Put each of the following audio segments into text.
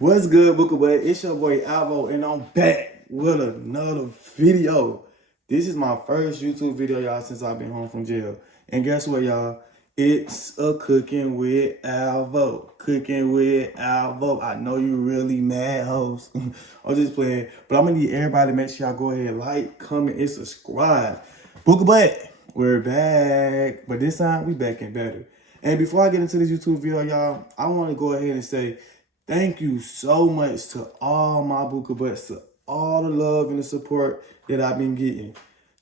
What's good, Booker Boy? It's your boy Alvo, and I'm back with another video. This is my first YouTube video, y'all, since I've been home from jail. And guess what, y'all? It's a cooking with Alvo. Cooking with Alvo. I know you really mad, hoes. I'm just playing. But I'm gonna need everybody to make sure y'all go ahead, like, comment, and subscribe. Booker Boy, we're back. But this time, we back and better. And before I get into this YouTube video, y'all, I want to go ahead and say thank you so much to all my Booker Butts, to all the love and the support that I've been getting.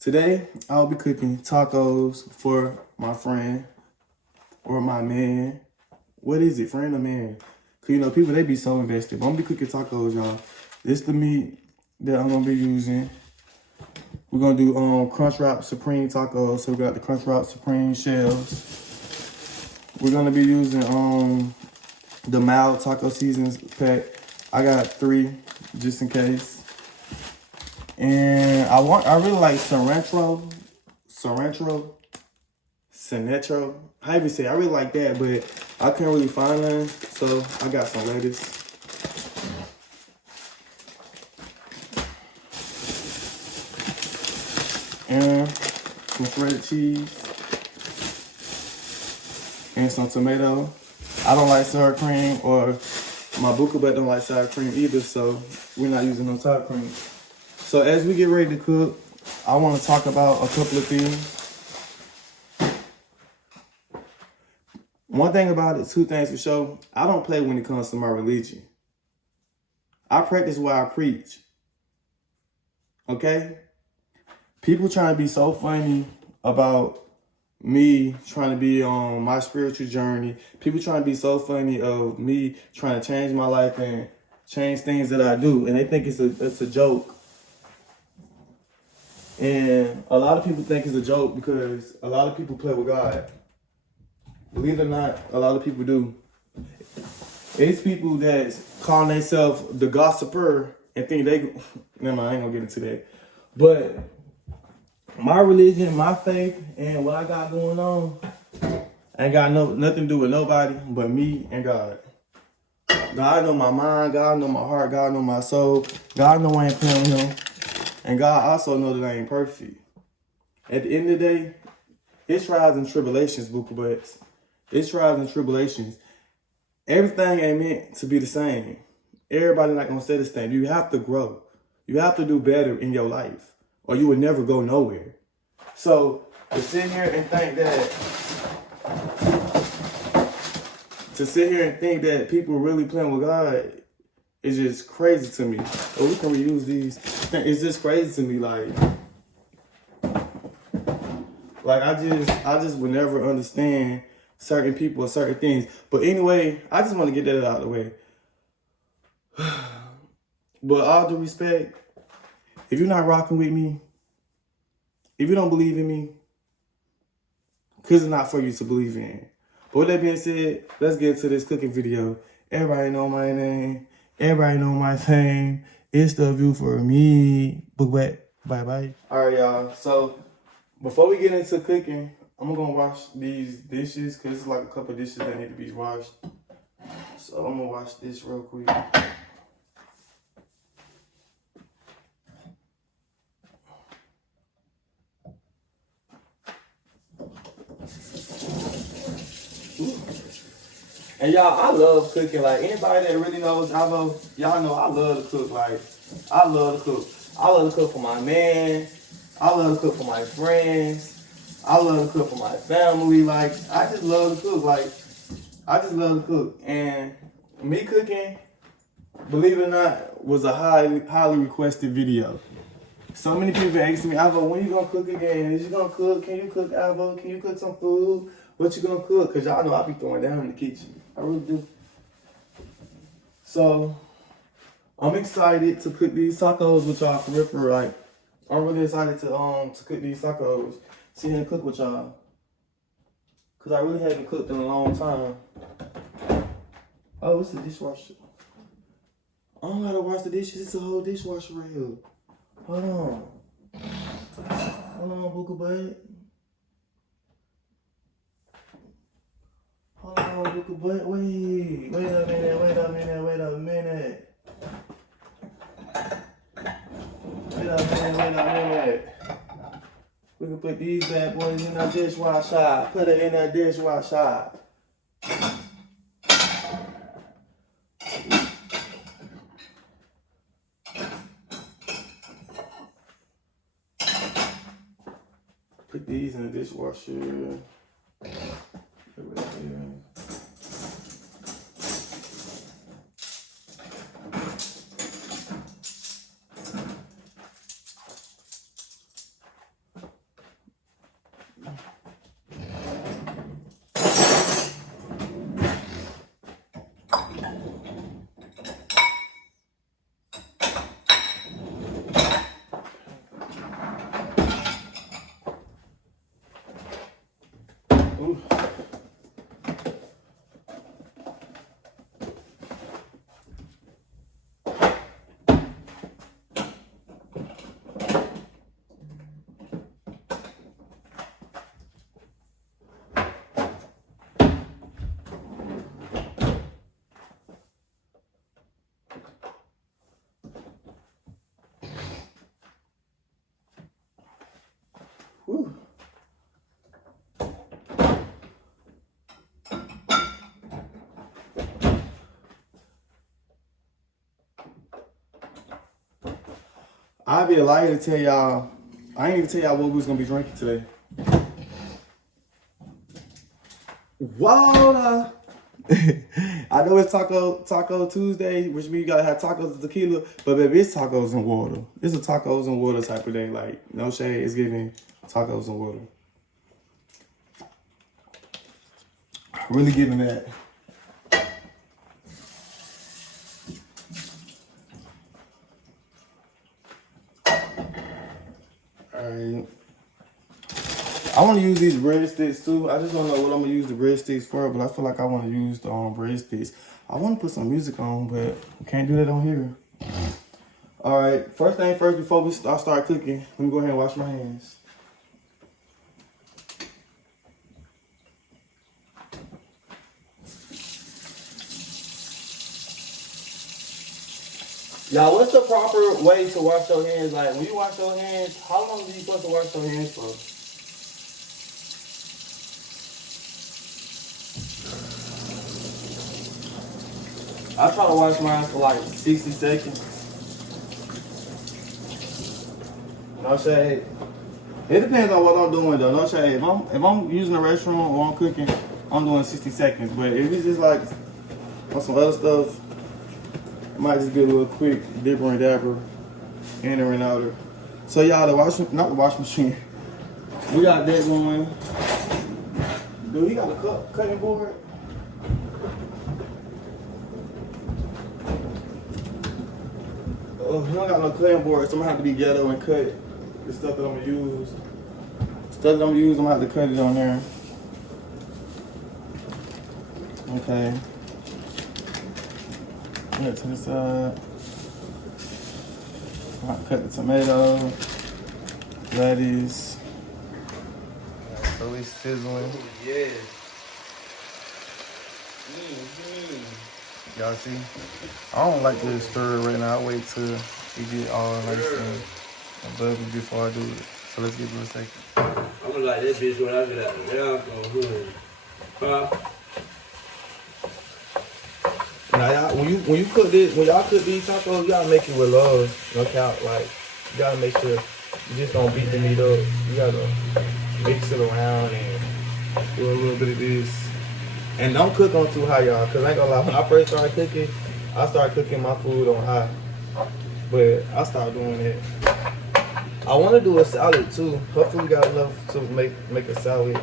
Today, I'll be cooking tacos for my friend or my man. What is it, friend or man? Because, you know, people, they be so invested. But I'm going to be cooking tacos, y'all. This the meat that I'm going to be using. We're going to do Crunchwrap Supreme tacos. So we got the Crunchwrap Supreme shells. We're going to be using the mild taco seasons pack. I got 3 just in case. And I really like cilantro. How do you say? I really like that, but I couldn't really find none, so I got some lettuce. And some shredded cheese. And some tomato. I don't like sour cream, or my Booker Butt don't like sour cream either, so we're not using no sour cream. So as we get ready to cook, I want to talk about a couple of things. One thing about it, 2 things for sure, I don't play when it comes to my religion. I practice what I preach. Okay? People trying to be so funny about me trying to be on my spiritual journey. People trying to be so funny of me trying to change my life and change things that I do. And they think it's a joke. And a lot of people think it's a joke because a lot of people play with God. Believe it or not, a lot of people do. It's people that call themselves the gossiper and think they... Never mind, I ain't gonna get into that. But my religion, my faith, and what I got going on ain't got nothing to do with nobody but me and God. God know my mind, God know my heart, God know my soul. God know I ain't playing with him. And God also know that I ain't perfect. At the end of the day, it's trials and tribulations, Booker Butts. It's trials and tribulations. Everything ain't meant to be the same. Everybody not gonna say the same. You have to grow. You have to do better in your life, or you would never go nowhere. So to sit here and think that people really playing with God is just crazy to me. Oh, we can reuse these. It's just crazy to me. Like I just would never understand certain people or certain things. But anyway, I just want to get that out of the way. But all due respect, if you're not rocking with me, if you don't believe in me, because it's not for you to believe in. But with that being said, let's get into this cooking video. Everybody know my name. Everybody know my fame. It's the view for me. Bye-bye. All right, y'all. So before we get into cooking, I'm going to wash these dishes because it's like a couple of dishes that need to be washed. So I'm going to wash this real quick. And y'all, I love cooking. Like, anybody that really knows, y'all know I love to cook. Like, I love to cook. I love to cook for my man. I love to cook for my friends. I love to cook for my family. Like, I just love to cook. Like, I just love to cook. And me cooking, believe it or not, was a highly requested video. So many people asking me, Alvo, when you gonna cook again? Is you gonna cook? Can you cook, Alvo? Can you cook some food? What you gonna cook? Because y'all know I be throwing down in the kitchen. I really do. So, I'm excited to cook these tacos with y'all for real. Like, I'm really excited to cook these tacos. Sit here and cook with y'all. Because I really haven't cooked in a long time. Oh, it's a dishwasher. I don't gotta wash the dishes. It's a whole dishwasher right here. Hold on. Hold on, Booker Butt. Hold on, Booker Butt. Wait a minute. Put these bad boys in the dishwasher. Put it in the dishwasher. Put these in the dishwasher. Ooh. Whew. I'd be a liar to tell y'all. I ain't even tell y'all what we was gonna be drinking today. Water. I know it's Taco Tuesday, which means you gotta have tacos and tequila, but baby, it's tacos and water. It's a tacos and water type of day. Like, no shade, it's giving tacos and water. Really giving that. Alright. I want to use these breadsticks too. I just don't know what I'm going to use the breadsticks for, but I feel like I want to use the breadsticks. I want to put some music on, but we can't do that on here. Alright, first thing first, before I start cooking, let me go ahead and wash my hands. Y'all, what's the proper way to wash your hands? Like, when you wash your hands, how long are you supposed to wash your hands for? I try to wash mine for like 60 seconds. No shade. It depends on what I'm doing though. No shade. If I'm using the restroom or I'm cooking, I'm doing 60 seconds. But if it's just like on some other stuff, it might just be a little quick dipper and dabber, inner and outer. So y'all, not the wash machine. We got that going. Dude, he got a cutting board. Oh, he don't got no cutting board, so I'm gonna have to be ghetto and cut the stuff that I'm gonna use. Stuff that I'm gonna use, I'm gonna have to cut it on there. Okay. Put it to the side. I'm gonna cut the tomato, lettuce. So it's sizzling. Yeah. Y'all see? I don't like to stir it right now. I wait till it get all nice and bubbly before I do it. So let's give it a second. I'm gonna like that bitch when I get out the down from hood. Huh? Now y'all, when you cook this, when y'all cook these tacos, you gotta make it with love. No count, like you gotta make sure you just don't beat the meat up. You gotta mix it around and do a little bit of this. And don't cook on too high, y'all, because I ain't gonna lie, when I first started cooking, I started cooking my food on high. But I stopped doing it. I want to do a salad too. Hopefully we got enough to make a salad.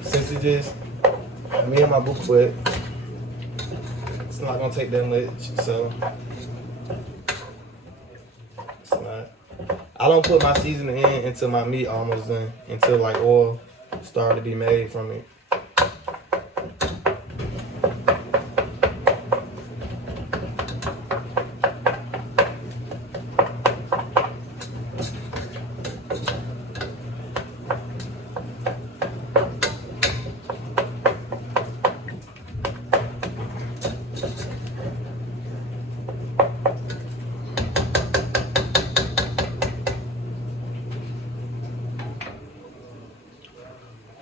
Since it just me and my boo foot, it's not gonna take that much, so it's not. I don't put my seasoning in until my meat almost done, until like oil start to be made from it.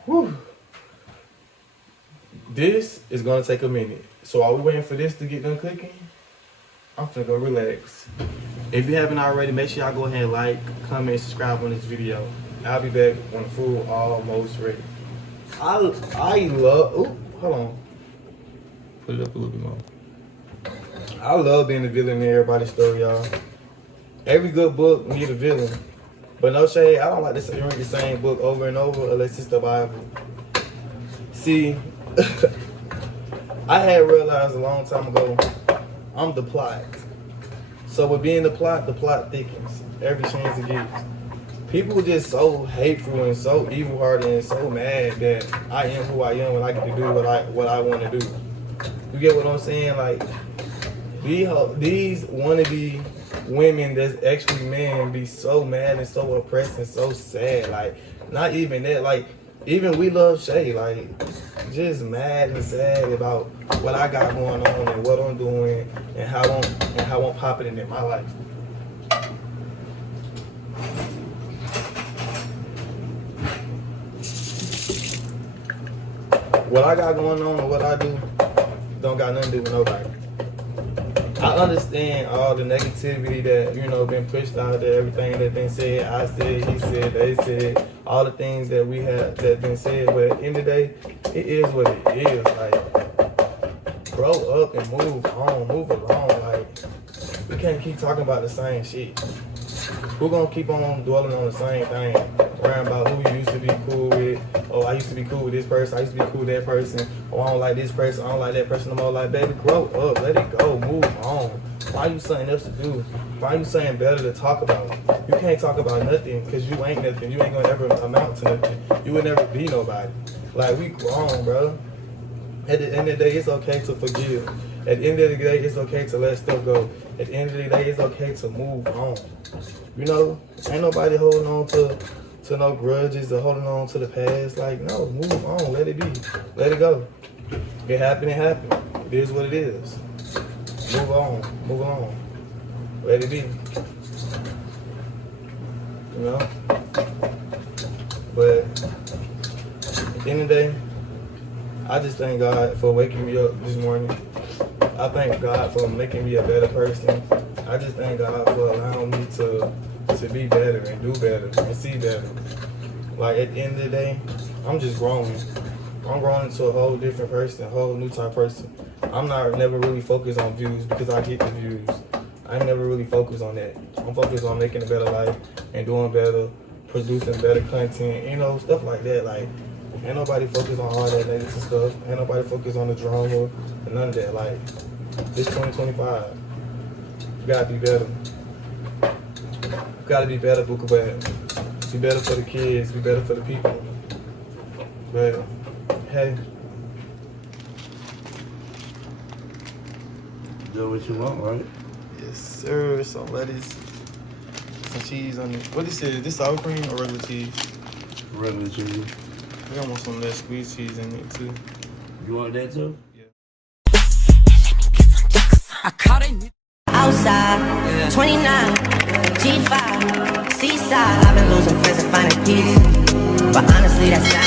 Whew. This is gonna take a minute. So while we waiting for this to get done cooking, I'm finna go relax. If you haven't already, make sure y'all go ahead and like, comment, subscribe on this video. I'll be back when the food almost ready. I love, ooh, hold on. Put it up a little bit more. I love being the villain in everybody's story, y'all. Every good book needs a villain. But no shade, I don't like to read the same book over and over unless it's the Bible. See, I had realized a long time ago, I'm the plot. So with being the plot thickens every chance it gets. People are just so hateful and so evil-hearted and so mad that I am who I am when I get to do what I want to do. You get what I'm saying? Like, these wannabe women that's actually men be so mad and so oppressed and so sad. Like, not even that. Like, even We Love Shay. Like, just mad and sad about what I got going on and what I'm doing and how I'm popping in my life. What I got going on and what I do don't got nothing to do with nobody. I understand all the negativity that, been pushed out there, everything that been said, I said, he said, they said, all the things that we have that been said, but at the end of the day, it is what it is. Like, grow up and move on, move along. Like, we can't keep talking about the same shit. We're gonna keep on dwelling on the same thing, worrying about who you used to be cool with. Oh, I used to be cool with this person, I used to be cool with that person. Oh, I don't like this person, I don't like that person no more. Like, baby, grow up, let it go, move on. Why you something else to do? Why you something better to talk about? You can't talk about nothing because you ain't nothing. You ain't gonna ever amount to nothing. You would never be nobody. Like, we grown, bro. At the end of the day, it's okay to forgive. At the end of the day, it's okay to let stuff go. At the end of the day, it's okay to move on. Ain't nobody holding on to no grudges or holding on to the past. Like, no, move on. Let it be. Let it go. It happened, it happened. It is what it is. Move on. Move on. Let it be. But at the end of the day, I just thank God for waking me up this morning. I thank God for making me a better person. I just thank God for allowing me to be better and do better and see better. Like, at the end of the day, I'm just growing. I'm growing into a whole different person, a whole new type of person. I'm never really focused on views because I get the views. I never really focused on that. I'm focused on making a better life and doing better, producing better content, stuff like that. Like, ain't nobody focused on all that negative stuff. Ain't nobody focused on the drama and none of that. Like, this 2025, you gotta be better. You gotta be better, Bookie Bad. Be better for the kids, be better for the people. But, hey. Do what you want, right? Yes, sir. Some lettuce, some cheese on it. What is this sour cream or regular cheese? Regular cheese. I got some of that squeeze cheese in it too. You want that too? Yeah. I caught it outside, 29, G5, Seaside. I've been losing friends and finding peace, but honestly, that's not